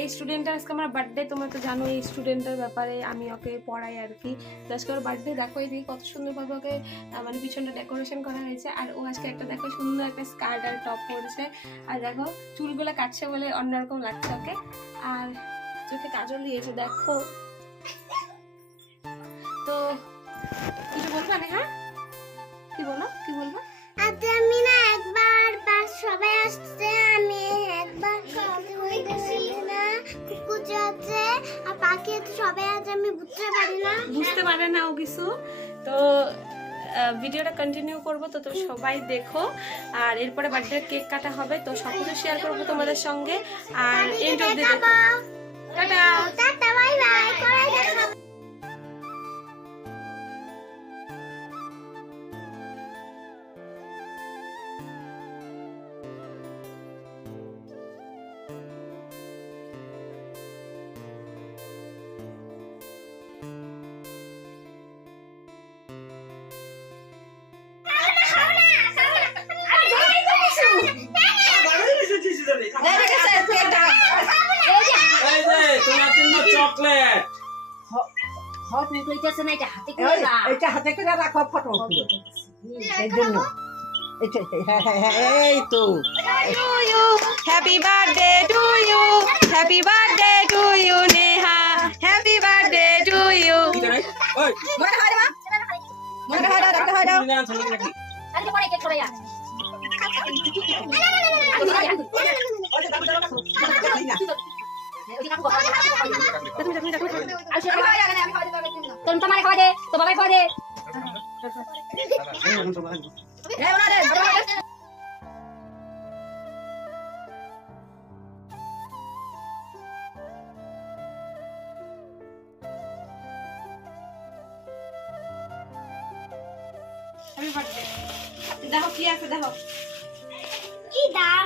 এই স্টুডেন্টের আজকে আমার বার্থডে, তোমরা তো জানো এই স্টুডেন্টের ব্যাপারে, আমি ওকে পড়াই আর কি। আজকে ওর বার্থডে, দেখো এদিকে কত সুন্দরভাবে ওকে মানে পিছনটা ডেকোরেশন করা হয়েছে। আর ও আজকে একটা দেখো সুন্দর একটা স্কার্ট আর টপ পরেছে, আর দেখো চুলগুলো কাটছে বলে অন্যরকম লাগছে ওকে। আর চোখে কাজল দিয়েছে দেখো। তো কিছু বলবা না? হ্যাঁ কি বলো, কি বলবো? আজ আমি না একবার বাস সবাই আসছে, আমি একবার না কুকুর আছে আর পাখি আছে, সবাই আজ আমি বুঝতে পারি না, বুঝতে পারে না ও কিছু। তো ভিডিওটা কন্টিনিউ করবো, তো তো সবাই দেখো। আর এরপরে বার্থডে কেক কাটা হবে, তো সব কিছু শেয়ার করবো তোমাদের সঙ্গে। আর এন্ড অবধি দেখো। টাটা টাটা বাই বাই করে দেখাবো। চকলেট হট নিকলতেছে না, এটা হাতে করে না, এটা হাতে করে রাখো ফটো এই জন্য এই তো happy birthday to you, happy birthday to you Neha, happy birthday to you. ওই মনে হয় মা, মনে হয় দাও, একটা হয় দাও। আজকে পরে কেক ছড়াইয়া তোমার খাওয়া দে, তো বাবাই খাওয়া দে। Happy birthday. দেখো কি আছে, দেখো কি দাও